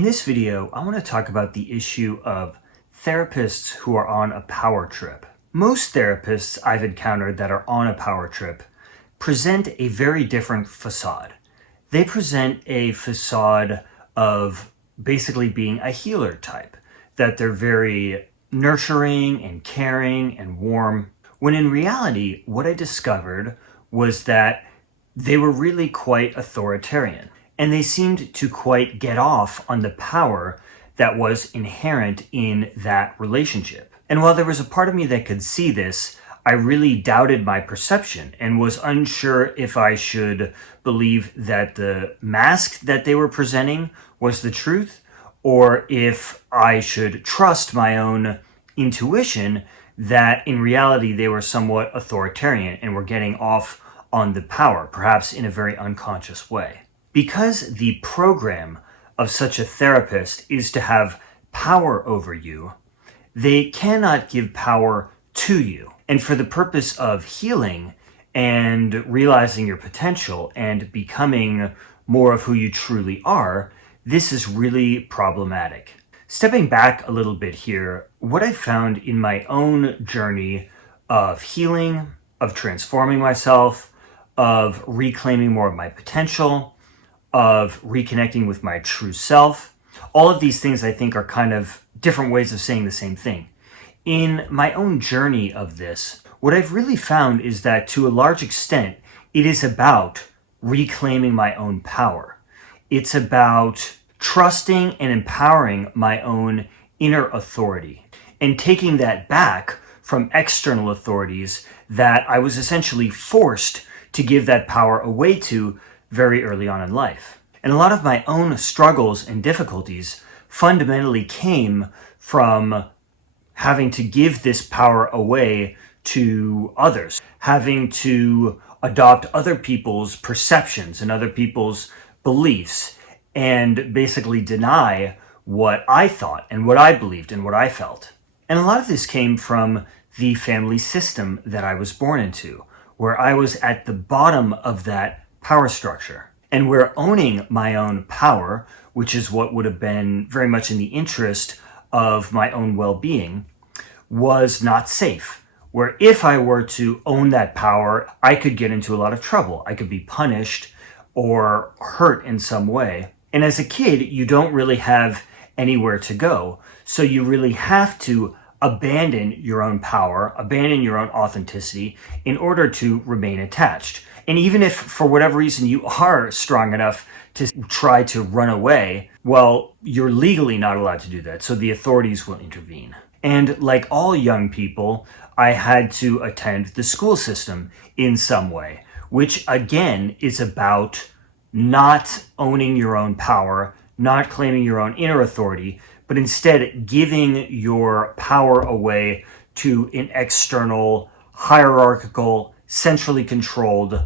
In this video, I want to talk about the issue of therapists who are on a power trip. Most therapists I've encountered that are on a power trip present a very different facade. They present a facade of basically being a healer type, that they're very nurturing and caring and warm, when in reality, what I discovered was that they were really quite authoritarian. And they seemed to quite get off on the power that was inherent in that relationship. And while there was a part of me that could see this, I really doubted my perception and was unsure if I should believe that the mask that they were presenting was the truth, or if I should trust my own intuition that in reality they were somewhat authoritarian and were getting off on the power, perhaps in a very unconscious way. Because the program of such a therapist is to have power over you, they cannot give power to you. And for the purpose of healing and realizing your potential and becoming more of who you truly are, this is really problematic. Stepping back a little bit here, what I found in my own journey of healing, of transforming myself, of reclaiming more of my potential, of reconnecting with my true self. All of these things I think are kind of different ways of saying the same thing. In my own journey of this, what I've really found is that to a large extent, it is about reclaiming my own power. It's about trusting and empowering my own inner authority and taking that back from external authorities that I was essentially forced to give that power away to very early on in life. And a lot of my own struggles and difficulties fundamentally came from having to give this power away to others, having to adopt other people's perceptions and other people's beliefs, and basically deny what I thought and what I believed and what I felt. And a lot of this came from the family system that I was born into, where I was at the bottom of that power structure, and where owning my own power, which is what would have been very much in the interest of my own well-being, was not safe. Where if I were to own that power, I could get into a lot of trouble. I could be punished or hurt in some way. And as a kid, you don't really have anywhere to go. So you really have to abandon your own power, abandon your own authenticity in order to remain attached. And even if for whatever reason you are strong enough to try to run away, well, you're legally not allowed to do that. So the authorities will intervene. And like all young people, I had to attend the school system in some way, which again is about not owning your own power, not claiming your own inner authority, but instead giving your power away to an external, hierarchical, centrally controlled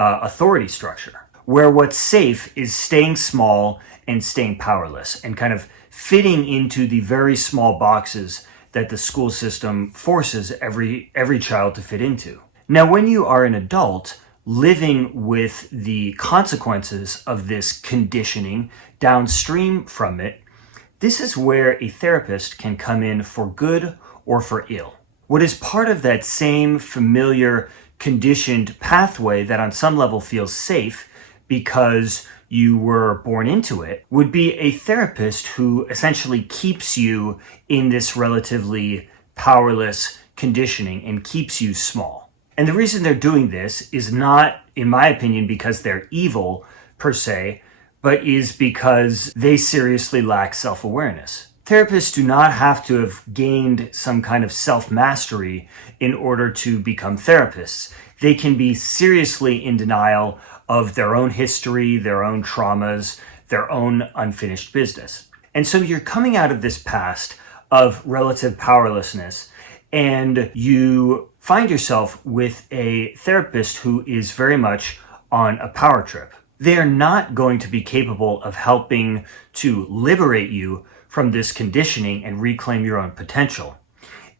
authority structure, where what's safe is staying small and staying powerless and kind of fitting into the very small boxes that the school system forces every child to fit into. Now, when you are an adult, living with the consequences of this conditioning downstream from it, this is where a therapist can come in for good or for ill. What is part of that same familiar conditioned pathway that on some level feels safe because you were born into it would be a therapist who essentially keeps you in this relatively powerless conditioning and keeps you small. And the reason they're doing this is not, in my opinion, because they're evil per se, but is because they seriously lack self-awareness. Therapists do not have to have gained some kind of self-mastery in order to become therapists. They can be seriously in denial of their own history, their own traumas, their own unfinished business. And so you're coming out of this past of relative powerlessness, and you find yourself with a therapist who is very much on a power trip. They are not going to be capable of helping to liberate you from this conditioning and reclaim your own potential.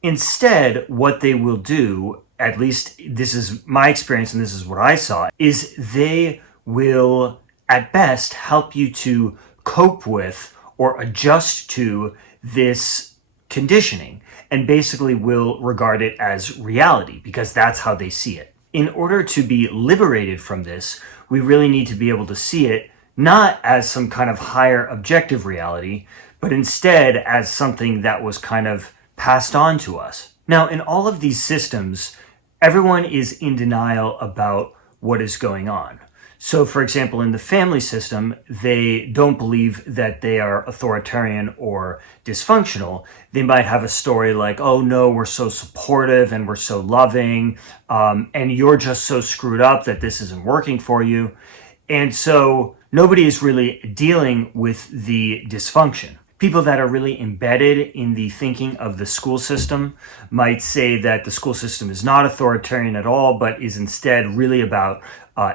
Instead, what they will do, at least this is my experience and this is what I saw, is they will at best help you to cope with or adjust to this conditioning and basically will regard it as reality because that's how they see it. In order to be liberated from this, we really need to be able to see it not as some kind of higher objective reality, but instead as something that was kind of passed on to us. Now, in all of these systems, everyone is in denial about what is going on. So, for example, in the family system, they don't believe that they are authoritarian or dysfunctional. They might have a story like, oh no, we're so supportive and we're so loving, and you're just so screwed up that this isn't working for you. And so nobody is really dealing with the dysfunction. People that are really embedded in the thinking of the school system might say that the school system is not authoritarian at all, but is instead really about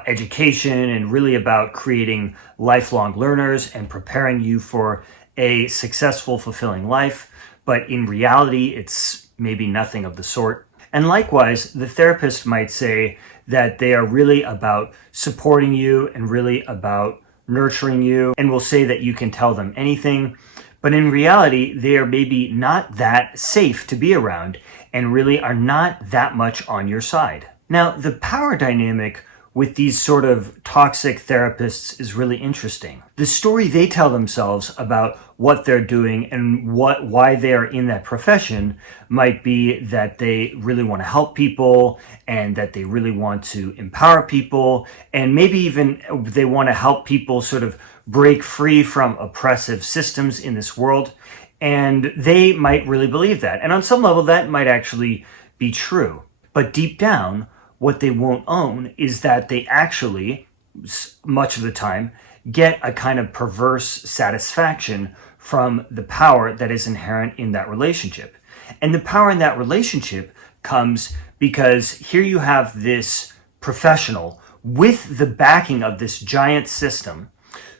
education and really about creating lifelong learners and preparing you for a successful, fulfilling life. But in reality, it's maybe nothing of the sort. And likewise, the therapist might say that they are really about supporting you and really about nurturing you, and will say that you can tell them anything. But in reality, they are maybe not that safe to be around and really are not that much on your side. Now, the power dynamic with these sort of toxic therapists is really interesting. The story they tell themselves about what they're doing and why they are in that profession might be that they really want to help people and that they really want to empower people, and maybe even they want to help people sort of break free from oppressive systems in this world. And they might really believe that. And on some level, that might actually be true. But deep down, what they won't own is that they actually, much of the time, get a kind of perverse satisfaction from the power that is inherent in that relationship. And the power in that relationship comes because here you have this professional with the backing of this giant system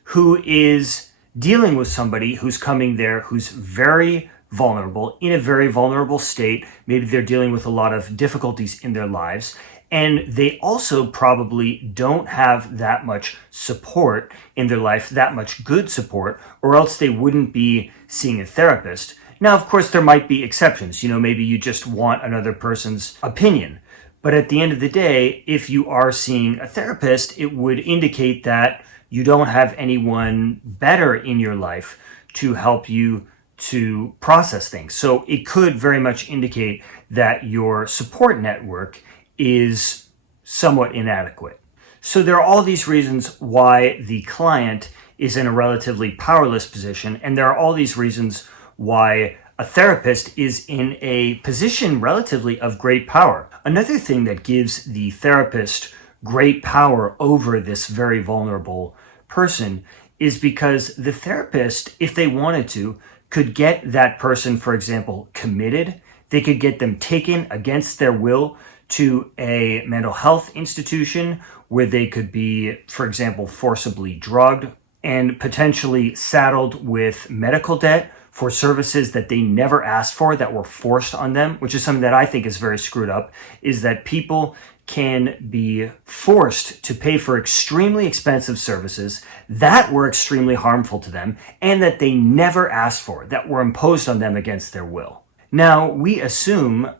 who is dealing with somebody who's coming there who's very vulnerable, in a very vulnerable state. Maybe they're dealing with a lot of difficulties in their lives. And they also probably don't have that much support in their life, that much good support, or else they wouldn't be seeing a therapist. Now, of course, there might be exceptions. Maybe you just want another person's opinion. But at the end of the day, if you are seeing a therapist, it would indicate that you don't have anyone better in your life to help you to process things. So it could very much indicate that your support network is somewhat inadequate. So there are all these reasons why the client is in a relatively powerless position, and there are all these reasons why a therapist is in a position relatively of great power. Another thing that gives the therapist great power over this very vulnerable person is because the therapist, if they wanted to, could get that person, for example, committed. They could get them taken against their will to a mental health institution where they could be, for example, forcibly drugged and potentially saddled with medical debt for services that they never asked for, that were forced on them, which is something that I think is very screwed up, is that people can be forced to pay for extremely expensive services that were extremely harmful to them and that they never asked for, that were imposed on them against their will. Now, we assume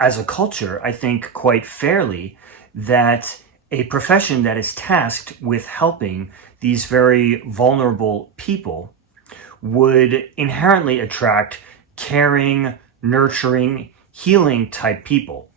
as a culture, I think quite fairly, that a profession that is tasked with helping these very vulnerable people would inherently attract caring, nurturing, healing type people.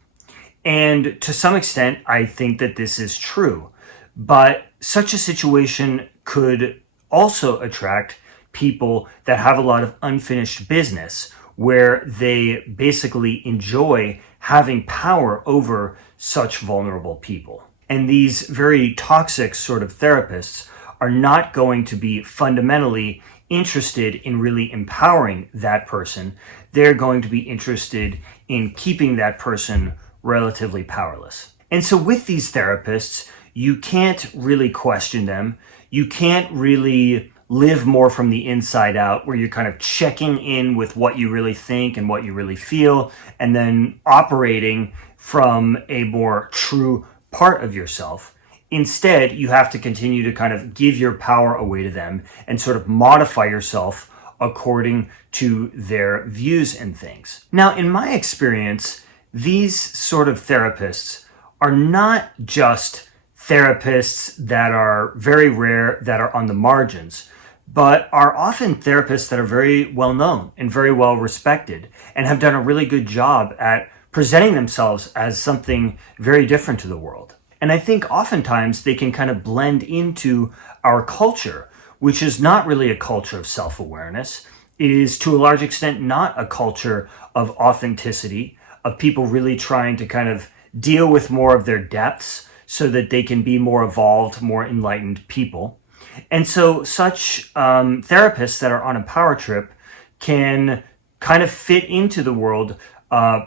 And to some extent, I think that this is true. But such a situation could also attract people that have a lot of unfinished business, where they basically enjoy having power over such vulnerable people. And these very toxic sort of therapists are not going to be fundamentally interested in really empowering that person. They're going to be interested in keeping that person relatively powerless. And so with these therapists, you can't really question them. You can't really live more from the inside out, where you're kind of checking in with what you really think and what you really feel, and then operating from a more true part of yourself. Instead, you have to continue to kind of give your power away to them and sort of modify yourself according to their views and things. Now, in my experience, these sort of therapists are not just therapists that are very rare, that are on the margins, but are often therapists that are very well known and very well respected and have done a really good job at presenting themselves as something very different to the world. And I think oftentimes they can kind of blend into our culture, which is not really a culture of self-awareness. It is to a large extent not a culture of authenticity, of people really trying to kind of deal with more of their depths so that they can be more evolved, more enlightened people. And so such therapists that are on a power trip can kind of fit into the world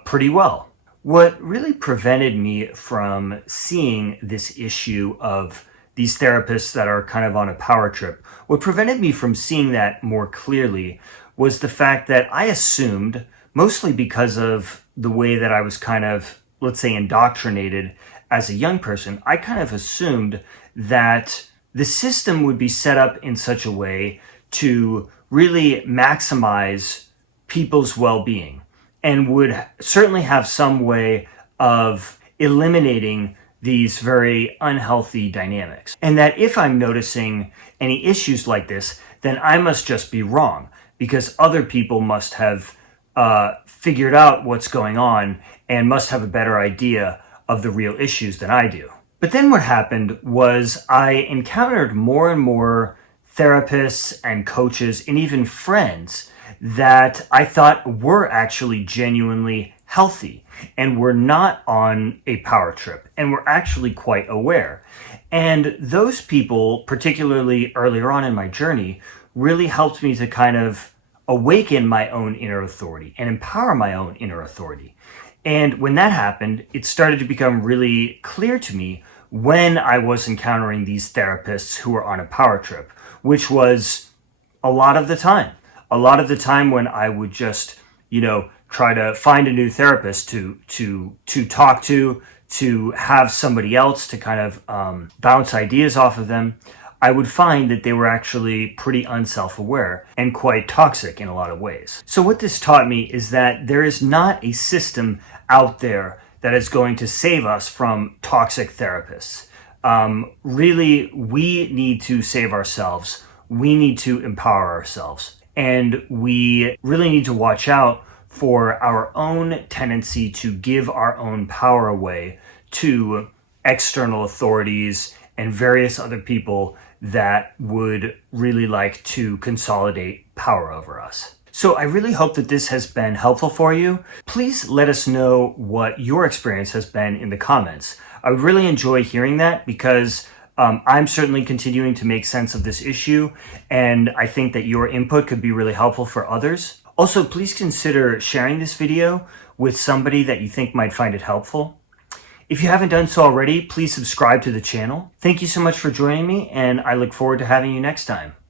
pretty well. What really prevented me from seeing this issue of these therapists that are kind of on a power trip, what prevented me from seeing that more clearly was the fact that I assumed, mostly because of the way that I was kind of, let's say, indoctrinated as a young person, I kind of assumed that the system would be set up in such a way to really maximize people's well-being and would certainly have some way of eliminating these very unhealthy dynamics. And that if I'm noticing any issues like this, then I must just be wrong because other people must have figured out what's going on and must have a better idea of the real issues than I do. But then what happened was I encountered more and more therapists and coaches and even friends that I thought were actually genuinely healthy and were not on a power trip and were actually quite aware. And those people, particularly earlier on in my journey, really helped me to kind of awaken my own inner authority and empower my own inner authority. And when that happened, it started to become really clear to me when I was encountering these therapists who were on a power trip, which was a lot of the time. A lot of the time when I would just, try to find a new therapist to talk to have somebody else to kind of bounce ideas off of them, I would find that they were actually pretty unself-aware and quite toxic in a lot of ways. So what this taught me is that there is not a system out there that is going to save us from toxic therapists. Really, we need to save ourselves. We need to empower ourselves. And we really need to watch out for our own tendency to give our own power away to external authorities and various other people that would really like to consolidate power over us. So I really hope that this has been helpful for you. Please let us know what your experience has been in the comments. I would really enjoy hearing that because I'm certainly continuing to make sense of this issue, and I think that your input could be really helpful for others. Also, please consider sharing this video with somebody that you think might find it helpful. If you haven't done so already, please subscribe to the channel. Thank you so much for joining me, and I look forward to having you next time.